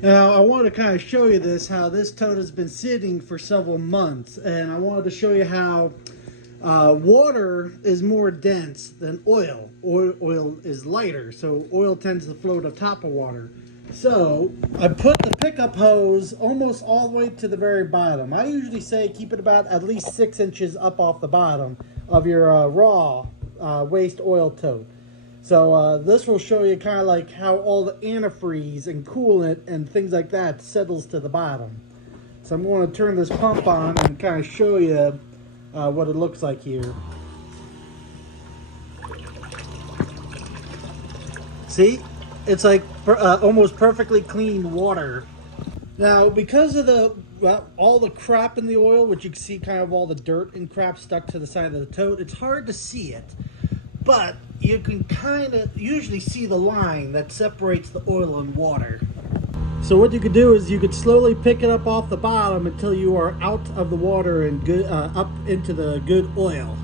Now, I want to kind of show you this, how this tote has been sitting for several months. And I wanted to show you how water is more dense than oil. Oil is lighter, so oil tends to float atop of water. So I put the pickup hose almost all the way to the very bottom. I usually say keep it about at least 6 inches up off the bottom of your raw waste oil tote. So this will show you kind of like how all the antifreeze and coolant and things like that settles to the bottom. So I'm going to turn this pump on and kind of show you what it looks like here. See? It's like almost perfectly clean water. Now, because of all the crap in the oil, which you can see kind of all the dirt and crap stuck to the side of the tote, it's hard to see it. But you can kind of usually see the line that separates the oil and water. So what you could do is you could slowly pick it up off the bottom until you are out of the water and up into the good oil.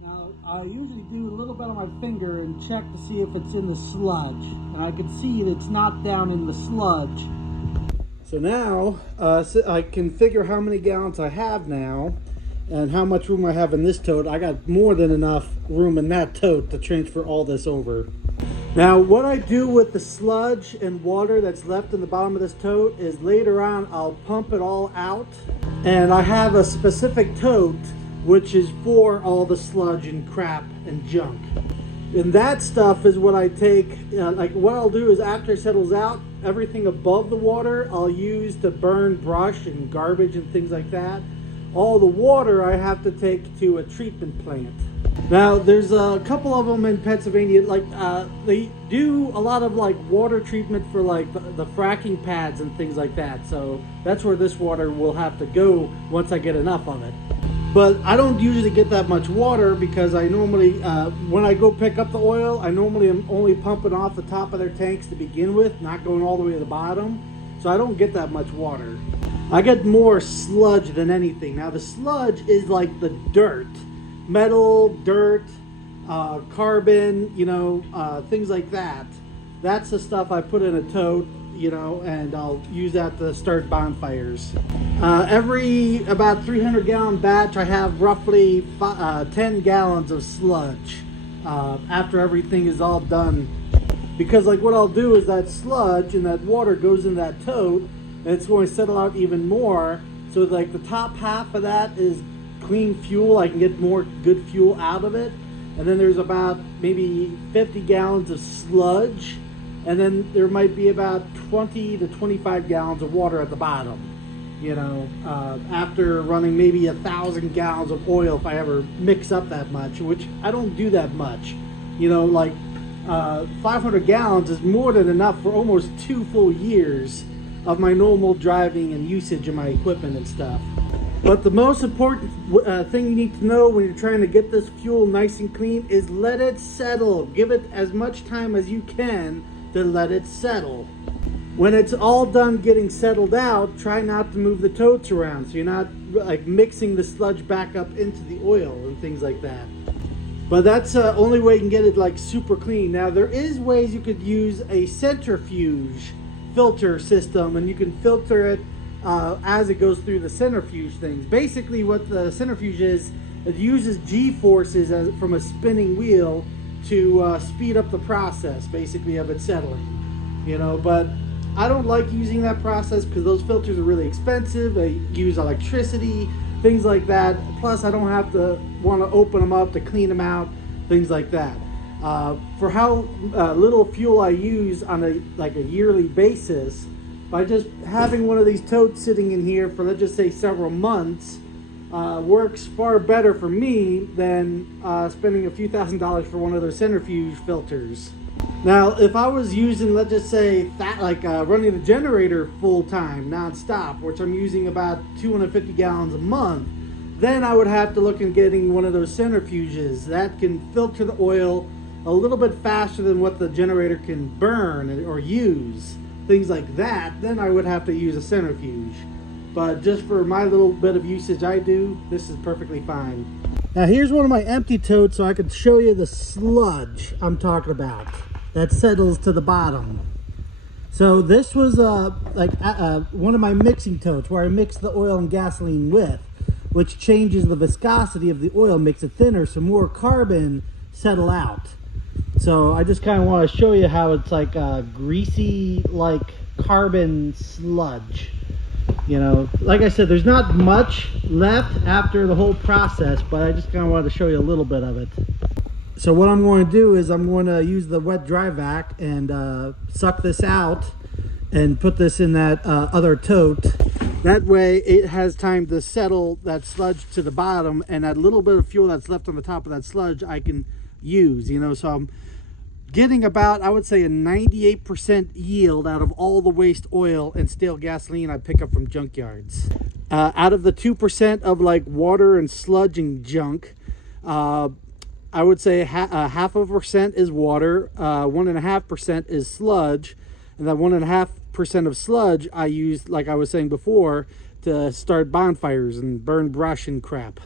Now, I usually do a little bit on my finger and check to see if it's in the sludge. And I can see that it's not down in the sludge. So now I can figure how many gallons I have now and how much room I have in this tote. I got more than enough room in that tote to transfer all this over. Now, what I do with the sludge and water that's left in the bottom of this tote is later on I'll pump it all out, and I have a specific tote which is for all the sludge and crap and junk. And that stuff is what I take, like what I'll do is after it settles out, everything above the water I'll use to burn brush and garbage and things like that. All the water I have to take to a treatment plant. Now, there's a couple of them in Pennsylvania, like they do a lot of like water treatment for like the fracking pads and things like that. So that's where this water will have to go once I get enough of it. But I don't usually get that much water because I normally, when I go pick up the oil, I normally am only pumping off the top of their tanks to begin with, not going all the way to the bottom. So I don't get that much water. I get more sludge than anything. Now the sludge is like the dirt, metal, dirt, carbon, you know, things like that. That's the stuff I put in a tote, you know, and I'll use that to start bonfires. Every about 300 gallon batch, I have roughly 10 gallons of sludge after everything is all done. Because like what I'll do is that sludge and that water goes in that tote, and it's going to settle out even more. So like the top half of that is clean fuel. I can get more good fuel out of it. And then there's about maybe 50 gallons of sludge. And then there might be about 20 to 25 gallons of water at the bottom. You know, after running maybe 1,000 gallons of oil, if I ever mix up that much, which I don't do that much. You know, like 500 gallons is more than enough for almost 2 full years of my normal driving and usage of my equipment and stuff. But the most important thing you need to know when you're trying to get this fuel nice and clean is let it settle. Give it as much time as you can to let it settle. When it's all done getting settled out, try not to move the totes around so you're not like mixing the sludge back up into the oil and things like that. But that's the only way you can get it like super clean. Now there is ways you could use a centrifuge filter system, and you can filter it as it goes through the centrifuge things. Basically what the centrifuge is, it uses G-forces from a spinning wheel to speed up the process basically of it settling, you know. But I don't like using that process because those filters are really expensive. They use electricity, things like that. Plus I don't have to want to open them up to clean them out, things like that. For how little fuel I use on a yearly basis, by just having one of these totes sitting in here for, let's just say, several months, works far better for me than spending a few $1,000s for one of those centrifuge filters. Now, if I was using, let's just say, running the generator full time, non-stop, which I'm using about 250 gallons a month, then I would have to look at getting one of those centrifuges that can filter the oil a little bit faster than what the generator can burn or use, things like that. Then I would have to use a centrifuge. But just for my little bit of usage I do, this is perfectly fine. Now here's one of my empty totes so I can show you the sludge I'm talking about that settles to the bottom. So this was one of my mixing totes where I mix the oil and gasoline with, which changes the viscosity of the oil, makes it thinner so more carbon settle out. So I just kind of want to show you how it's like a greasy, like carbon sludge. You know, like I said, there's not much left after the whole process, but I just kind of wanted to show you a little bit of it. So what I'm going to do is I'm going to use the wet dry vac and suck this out and put this in that other tote. That way it has time to settle that sludge to the bottom, and that little bit of fuel that's left on the top of that sludge I can use, you know. So I'm getting about, I would say, a 98% yield out of all the waste oil and stale gasoline I pick up from junkyards. Out of the 2% of like water and sludge and junk, I would say half of a percent is water, 1.5% is sludge, and that 1.5% of sludge I use, like I was saying before, to start bonfires and burn brush and crap.